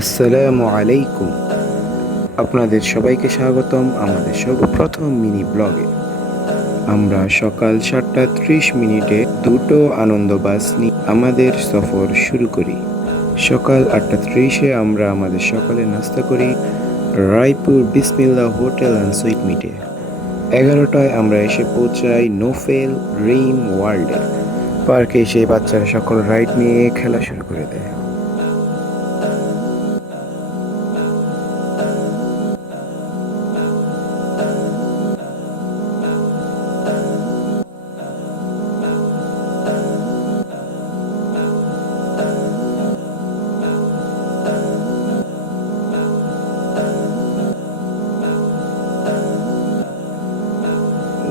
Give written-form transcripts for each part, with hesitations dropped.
আসসালামু আলাইকুম। আপনাদের সবাইকে স্বাগতম আমাদের সর্বপ্রথম মিনি ব্লগে। আমরা সকাল 7:30 দুটো আনন্দ বাস নিয়ে আমাদের সফর শুরু করি। সকাল 8:30 আমরা আমাদের সকালে নাস্তা করি রায়পুর বিসমিল্লাহ হোটেল অ্যান্ড সুইট মিটে। 11টায় আমরা এসে পৌঁছাই নোফেল ড্রিম ওয়ার্ল্ডে। পার্কে এসে বাচ্চারা সকল রাইড নিয়ে খেলা শুরু করে দেয়।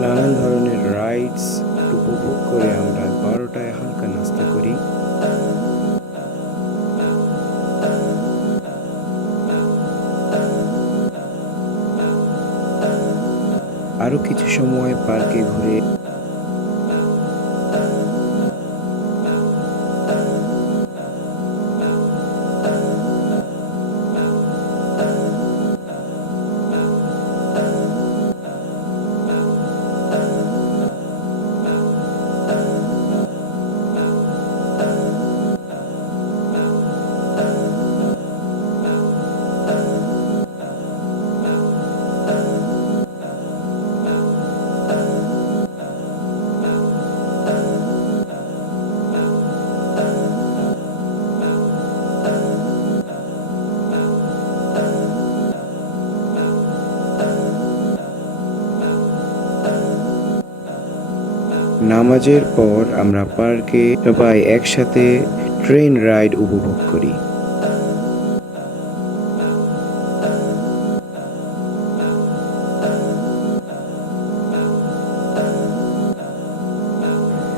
নানান ধরনের রাইডস উপভোগ করে আমরা 12টায় হালকা নাস্তা করি। আরো কিছু সময় পার্কে ঘুরে নামাজের পর আমরা পার্কে সবাই একসাথে ট্রেন রাইড উপভোগ করি।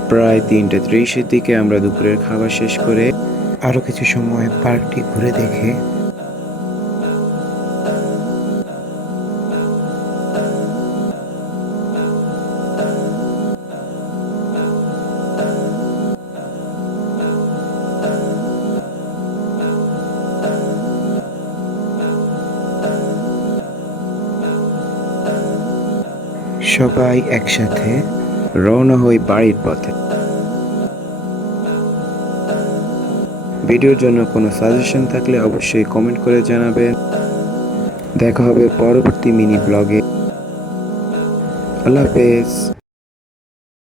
প্রায় 3:30 দিকে আমরা দুপুরের খাবার শেষ করে আরো কিছু সময় পার্কটি ঘুরে দেখে সবাই একসাথে রওনা হই বাড়ির পথে। ভিডিওর জন্য কোনো সাজেশন থাকলে অবশ্যই কমেন্ট করে জানাবেন। দেখা হবে পরবর্তী মিনি ব্লগে। আল্লাহ হাফেজ।